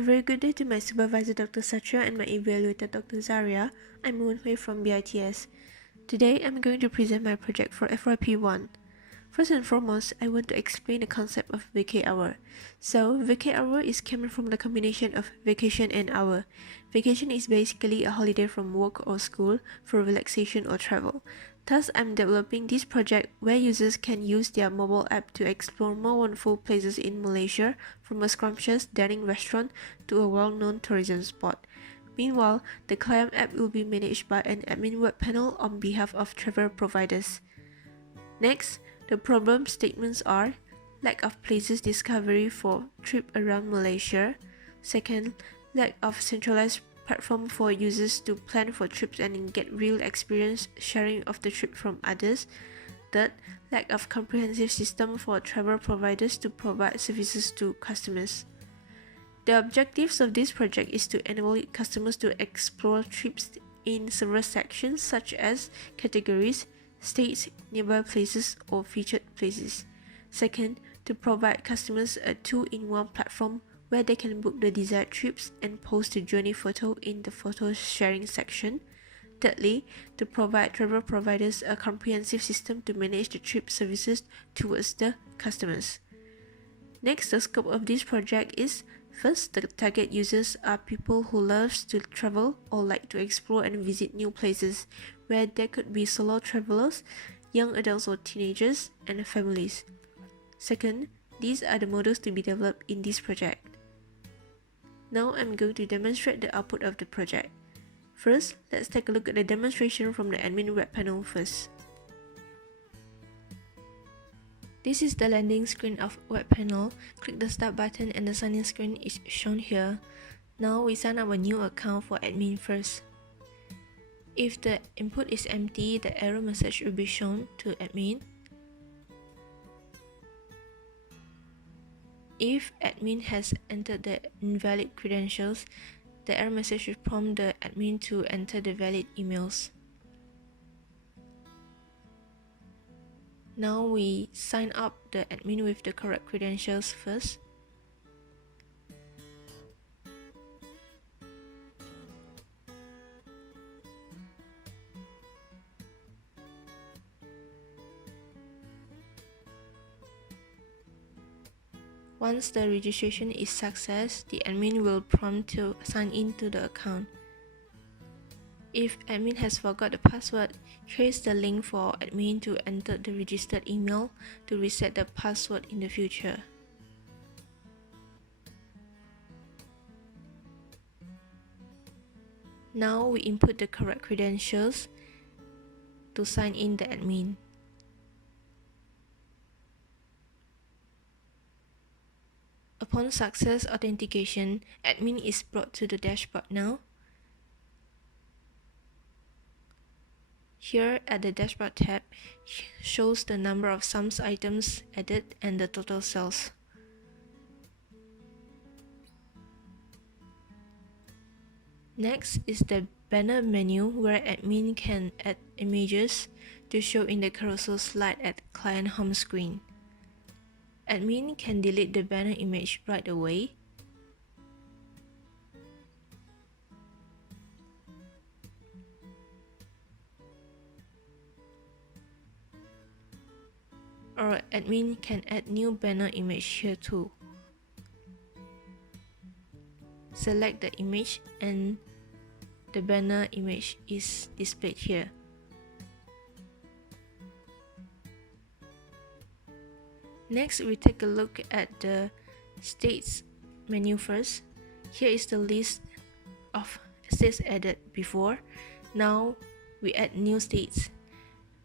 A very good day to my supervisor Dr. Satya and my evaluator Dr. Zaria. I'm Moon Hui from BITS. Today I'm going to present my project for FYP 1. First and foremost, I want to explain the concept of vacay hour. So, vacay hour is coming from the combination of vacation and hour. Vacation is basically a holiday from work or school for relaxation or travel. Thus, I'm developing this project where users can use their mobile app to explore more wonderful places in Malaysia, from a scrumptious dining restaurant to a well-known tourism spot. Meanwhile, the client app will be managed by an admin web panel on behalf of travel providers. Next, the problem statements are lack of places discovery for trip around Malaysia. Second, lack of centralized platform for users to plan for trips and get real experience sharing of the trip from others. Third, lack of comprehensive system for travel providers to provide services to customers. The objectives of this project is to enable customers to explore trips in several sections such as categories, states, nearby places, or featured places. Second, to provide customers a two-in-one platform where they can book the desired trips and post the journey photo in the photo sharing section. Thirdly, to provide travel providers a comprehensive system to manage the trip services towards the customers. Next, the scope of this project is: first, the target users are people who love to travel or like to explore and visit new places, where there could be solo travelers, young adults or teenagers, and families. Second, these are the models to be developed in this project. Now I'm going to demonstrate the output of the project. First, let's take a look at the demonstration from the admin web panel first. This is the landing screen of web panel. Click the start button and the sign in screen is shown here. Now we sign up a new account for admin first. If the input is empty, the error message will be shown to admin. If admin has entered the invalid credentials, the error message will prompt the admin to enter the valid emails. Now we sign up the admin with the correct credentials first. Once the registration is success, the admin will prompt to sign in to the account. If admin has forgot the password, here's the link for admin to enter the registered email to reset the password in the future. Now we input the correct credentials to sign in the admin. Upon success authentication, admin is brought to the dashboard now. Here at the dashboard tab shows the number of sums items added and the total sales. Next is the banner menu where admin can add images to show in the carousel slide at client home screen. Admin can delete the banner image right away. Or admin can add new banner image here too. Select the image and the banner image is displayed here. Next, we take a look at the states menu first. Here is the list of states added before. Now we add new states.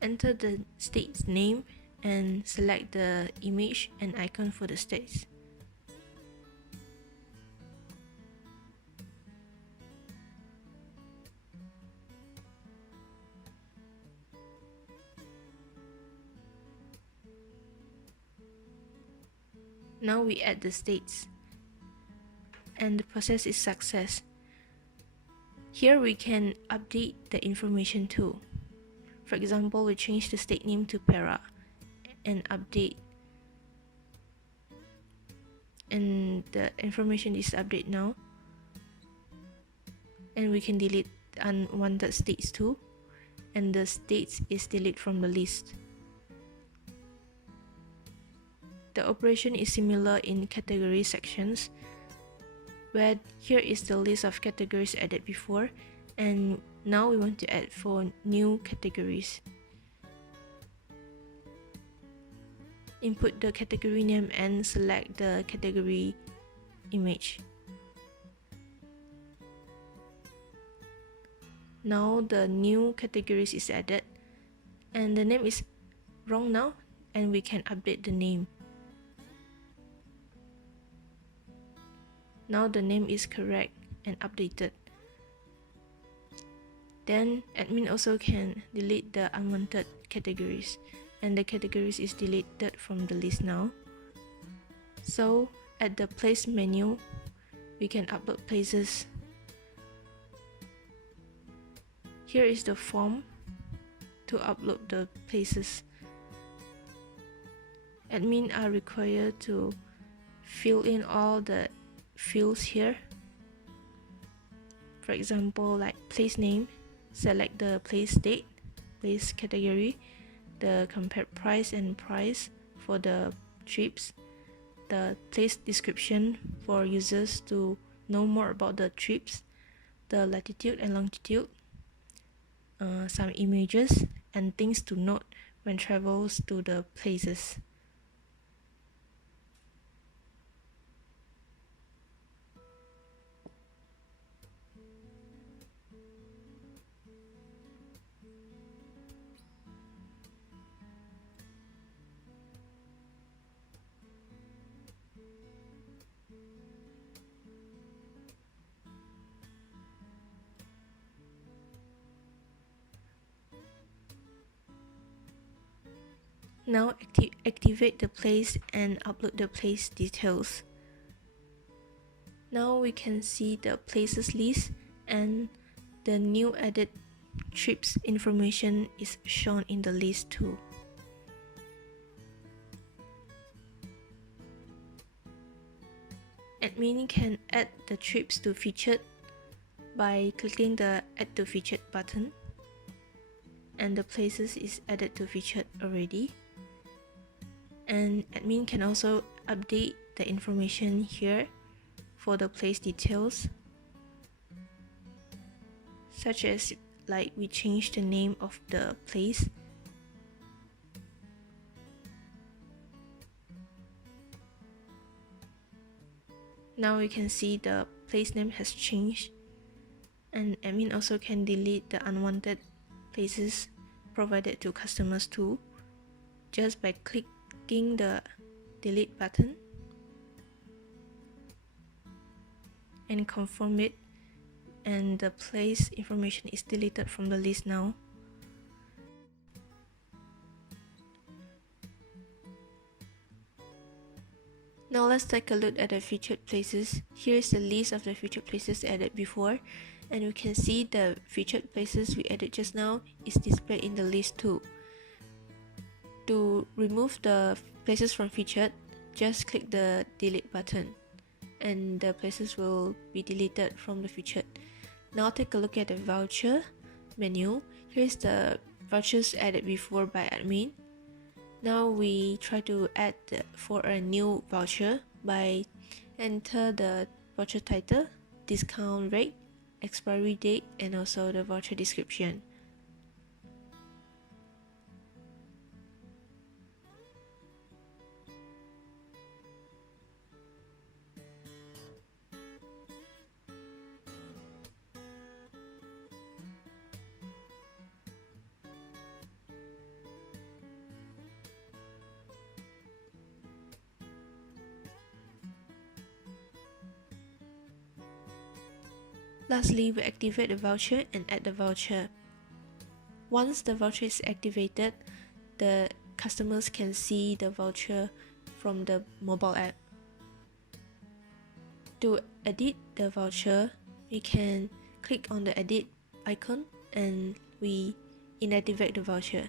Enter the state's name and select the image and icon for the states. Now we add the states and the process is success. Here we can update the information too. For example, we change the state name to Para and update, and the information is updated now. and we can delete unwanted states too, and the states is deleted from the list. The operation is similar in category sections, where here is the list of categories added before, and now we want to add 4 new categories. Input the category name and select the category image. Now the new categories is added, and the name is wrong now, and we can update the name. Now the name is correct and updated. Then admin also can delete the unwanted categories, and the categories is deleted from the list now. So at the place menu, we can upload places. Here is the form to upload the places. Admin are required to fill in all the fields here. For example, like place name, select the place date, place category, the compared price and price for the trips, the place description for users to know more about the trips, the latitude and longitude, some images and things to note when travels to the places. Now activate the place and upload the place details. Now we can see the places list, and the new added trips information is shown in the list too. Admin can add the trips to featured by clicking the Add to Featured button, and the places is added to featured already. And admin can also update the information here for the place details, such as like we change the name of the place. Now we can see the place name has changed, and admin also can delete the unwanted places provided to customers too, just by clicking the delete button and confirm it, and the place information is deleted from the list now. Now let's take a look at the featured places. Here is the list of the featured places added before, and we can see the featured places we added just now is displayed in the list too. To remove the places from featured, just click the delete button, and the places will be deleted from the featured. Now take a look at the voucher menu. Here's the vouchers added before by admin. Now we try to add for a new voucher by enter the voucher title, discount rate, expiry date, and also the voucher description. Lastly, we activate the voucher and add the voucher. Once the voucher is activated, the customers can see the voucher from the mobile app. To edit the voucher, we can click on the edit icon and we inactivate the voucher,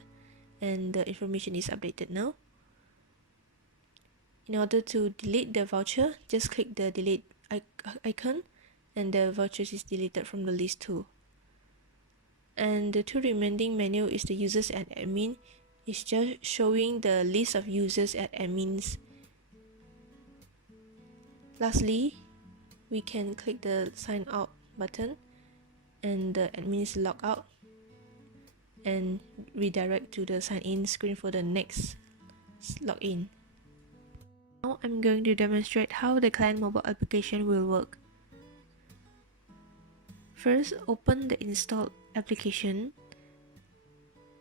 and the information is updated now. In order to delete the voucher, just click the delete icon and the vouchers is deleted from the list too. And the two remaining menu is the users and admin. It's just showing the list of users and admins. Lastly, we can click the sign out button and the admin is log out and redirect to the sign in screen for the next login. Now I'm going to demonstrate how the client mobile application will work. First, open the installed application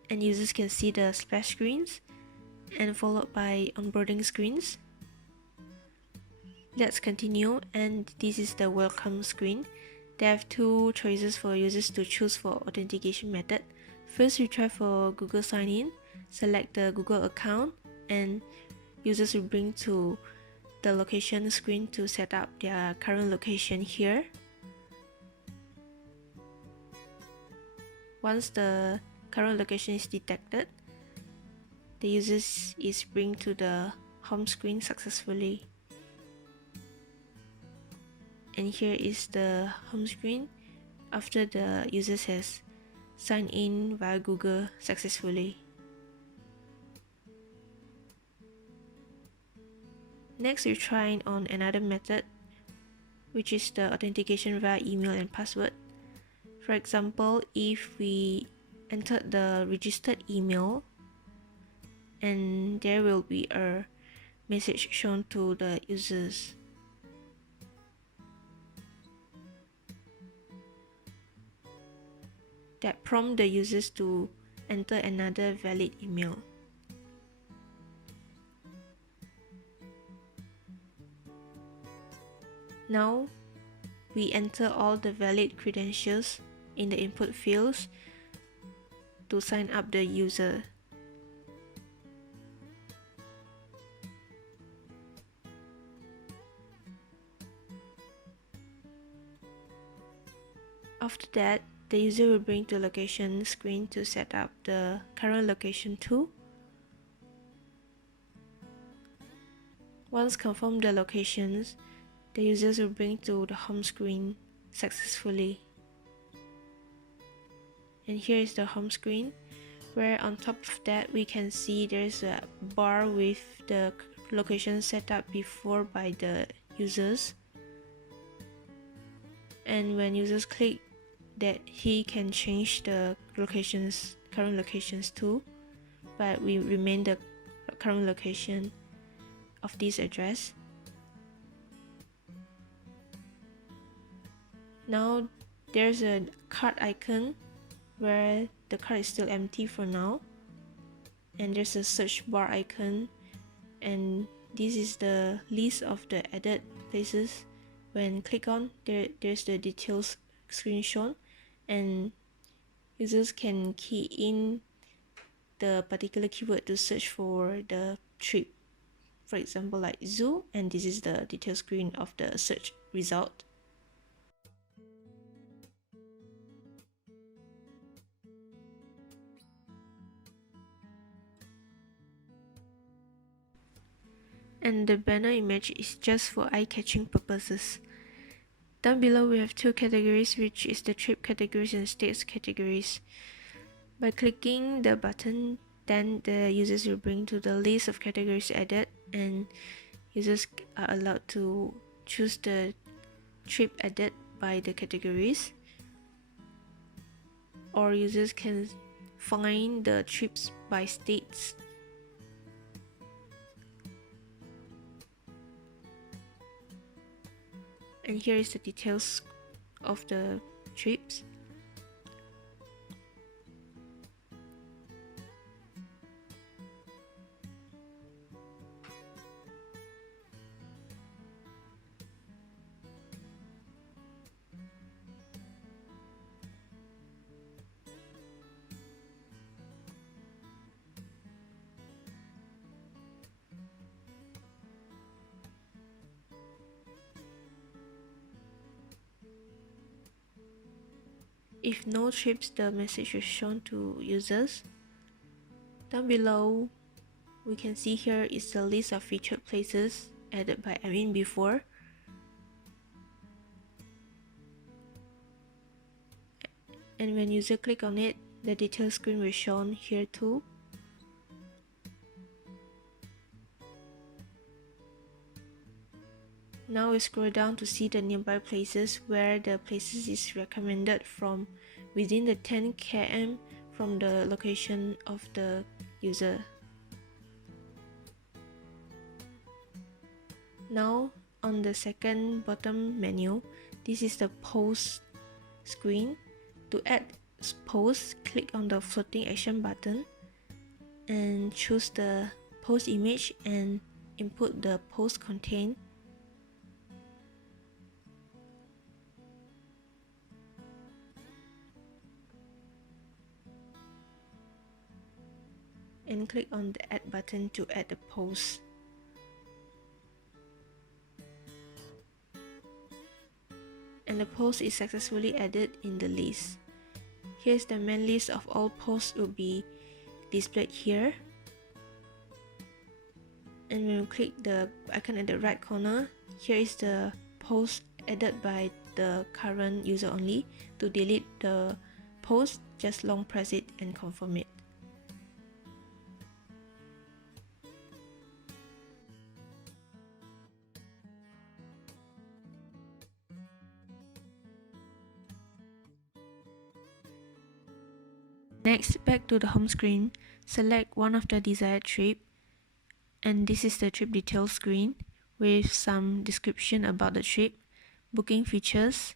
and users can see the splash screens and followed by onboarding screens. Let's continue, and this is the welcome screen. They have two choices for users to choose for authentication method. First, we try for Google sign in, select the Google account, and users will bring to the location screen to set up their current location here. Once the current location is detected, the users is bring to the home screen successfully. And here is the home screen after the users has signed in via Google successfully. Next, we try on another method, which is the authentication via email and password. For example, if we enter the registered email, and there will be a message shown to the users. That prompt the users to enter another valid email. Now, we enter all the valid credentials in the input fields to sign up the user. After that, the user will bring to location screen to set up the current location too. Once confirmed the locations, the users will bring to the home screen successfully. And here is the home screen, where on top of that we can see there's a bar with the location set up before by the users. And when users click that, he can change the locations, current locations too, but we remain the current location of this address. Now there's a card icon where the card is still empty for now, and there's a search bar icon, and this is the list of the added places. When click on there's the details screen shown, and users can key in the particular keyword to search for the trip, for example like zoo, and this is the detail screen of the search result. And the banner image is just for eye-catching purposes. Down below we have two categories, which is the trip categories and states categories. By clicking the button, then the users will bring to the list of categories added, and users are allowed to choose the trip added by the categories, or users can find the trips by states. And here is the details of the trips. If no trips, the message is shown to users. Down below, we can see here is the list of featured places added by admin before. And when user click on it, the detail screen will shown here too. Now we scroll down to see the nearby places where the places is recommended from within the 10 km from the location of the user. Now on the second bottom menu, this is the post screen. To add post, click on the floating action button and choose the post image and input the post content. And click on the add button to add the post. And the post is successfully added in the list. Here's the main list of all posts will be displayed here. And when we click the icon at the right corner, here is the post added by the current user only. To delete the post, just long press it and confirm it. Next, back to the home screen, select one of the desired trip, and this is the trip details screen with some description about the trip, booking features,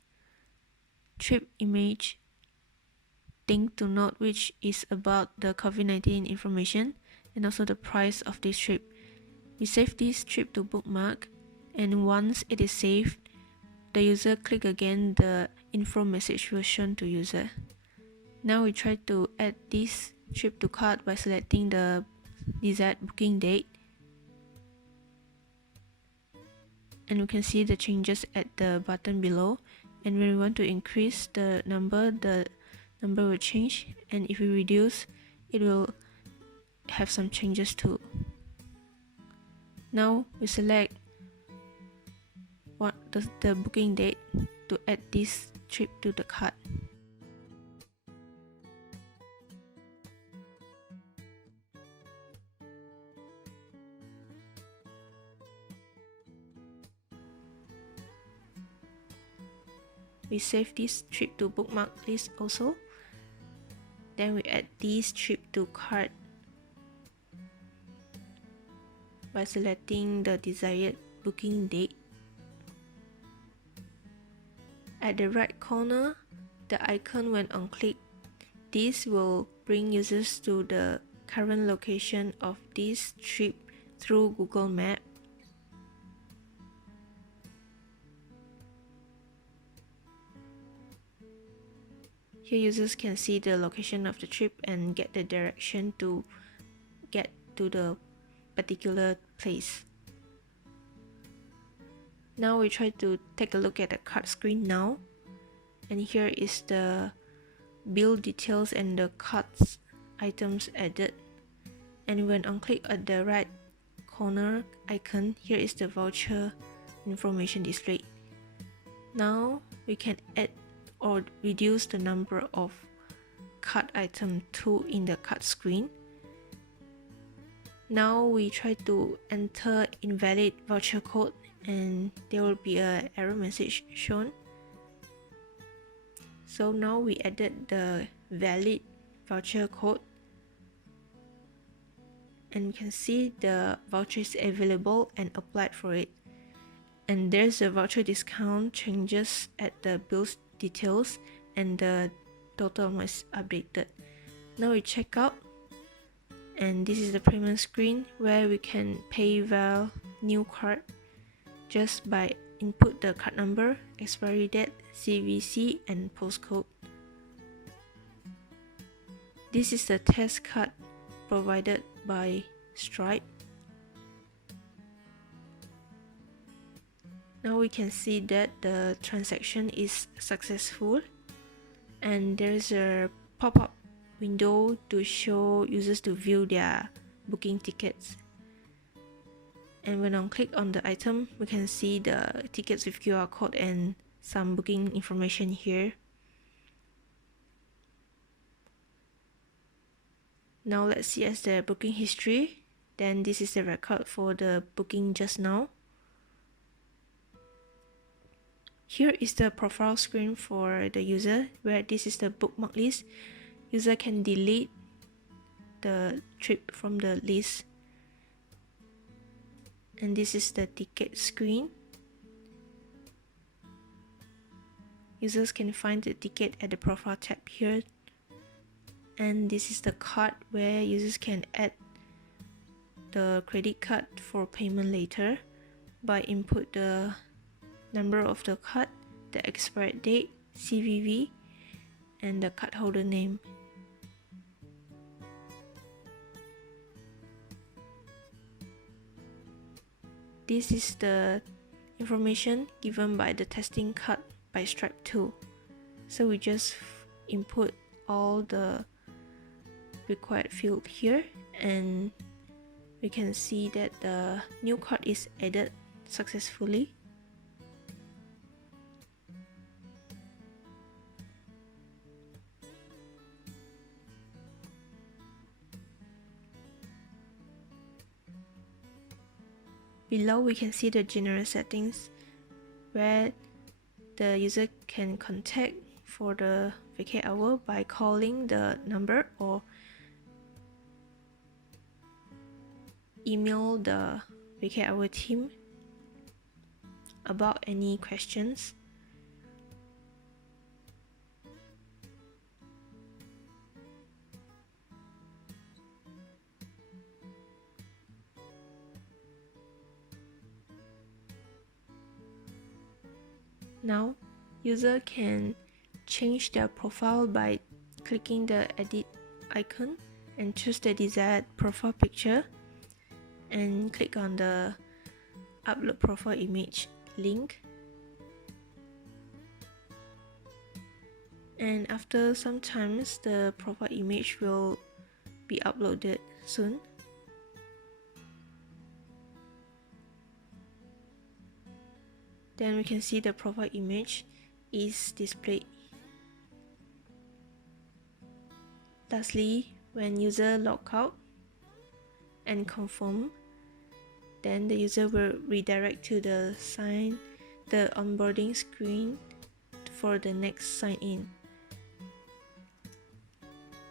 trip image, thing to note which is about the COVID-19 information, and also the price of this trip. We save this trip to bookmark, and once it is saved, the user click again, the info message will shown to user. Now we try to add this trip to cart by selecting the desired booking date. And we can see the changes at the button below. And when we want to increase the number will change. And if we reduce, it will have some changes too. Now we select what the booking date to add this trip to the cart. We save this trip to bookmark list also. Then we add this trip to cart by selecting the desired booking date. At the right corner, the icon when on click, this will bring users to the current location of this trip through Google Maps. Here users can see the location of the trip and get the direction to get to the particular place. Now we try to take a look at the cart screen now. And here is the bill details and the cart's items added. And when on click at the right corner icon, here is the voucher information displayed. Now we can add or reduce the number of cart item 2 in the cart screen. Now we try to enter invalid voucher code and there will be an error message shown. So now we added the valid voucher code and you can see the voucher is available and applied for it. And there's a voucher discount changes at the bills details and the total amount is updated. Now we check out and this is the payment screen where we can pay via new card just by input the card number, expiry date, CVC and postcode. This is the test card provided by Stripe. Now we can see that the transaction is successful and there is a pop-up window to show users to view their booking tickets. And when on click on the item, we can see the tickets with QR code and some booking information here. Now let's see as the booking history. Then this is the record for the booking just now. Here is the profile screen for the user, where this is the bookmark list. User can delete the trip from the list. And this is the ticket screen. Users can find the ticket at the profile tab here. And this is the card where users can add the credit card for payment later by input the number of the card, the expiry date, CVV, and the cardholder name. This is the information given by the testing card by Stripe tool. So we just input all the required field here, and we can see that the new card is added successfully. Below we can see the general settings where the user can contact for the vacay hour by calling the number or email the vacay hour team about any questions. Now, user can change their profile by clicking the edit icon and choose the desired profile picture and click on the upload profile image link. And after some time, the profile image will be uploaded soon. Then we can see the profile image is displayed. Lastly, when user log out and confirm, then the user will redirect to the onboarding screen for the next sign in.